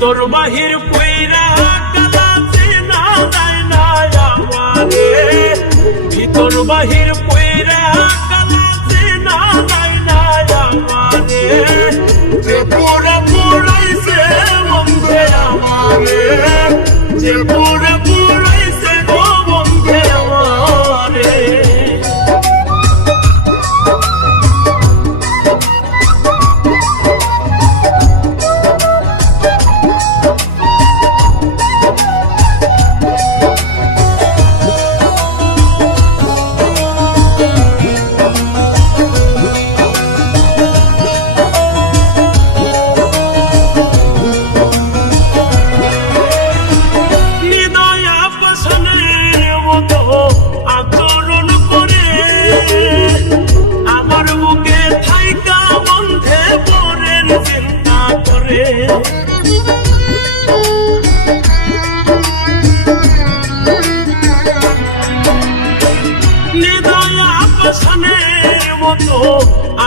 ভিতর বাহির কইরা কালাতে না যায় না আমারে, ভিতর বাহির কইরা কালাতে না যায় না আমারে, যে পুরা পুরাইছে বন্ধে আমারে, যে পুরা পুরাইছে গো বন্ধে আমারে।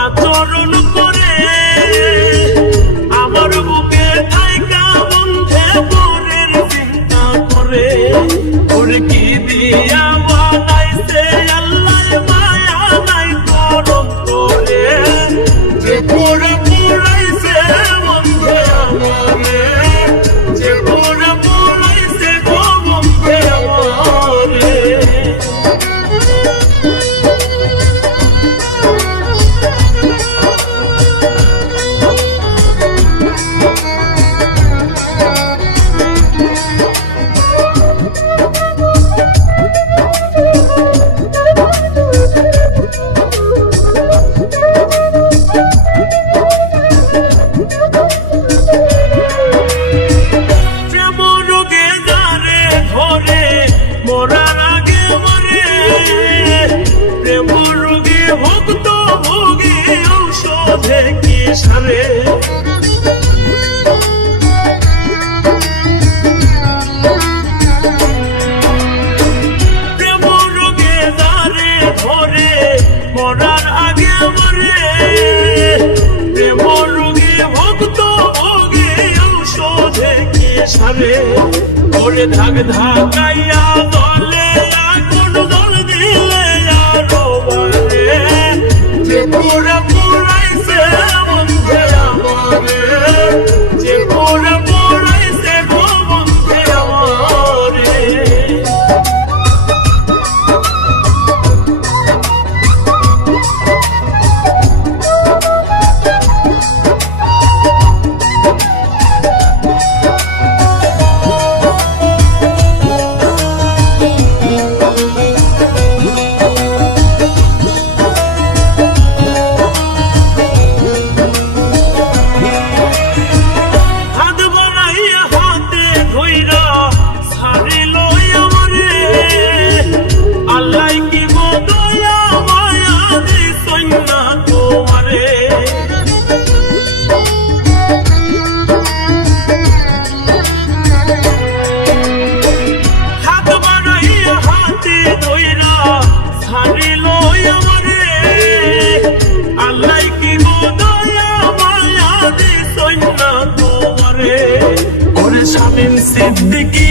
আচরণ করে আমার বুকে থাইকা বন্ধে পরের চিন্তা করে, ওরে কি দিয়া বানাইছে আল্লাহ মায়া নাই করম করে, যে পুরা পুরাইছে বন্ধে আমারে, যে পুরা পুরাইছে গো বন্ধে আমারে। সারে প্রেম রোগে দারে ধরে মরার আগে মরে, প্রেম রোগে ভক্ত ভোগে ঔষধে কি সারে, ওরে ধাক ধাকাইয়া দলে আগুন দল দিলে আরো বারে, যে পুরা পুরাইছে বন্ধে আমারে, যে পুরা পুরাইছে গো বন্ধে আমারে। শামীম সিদ্দিকী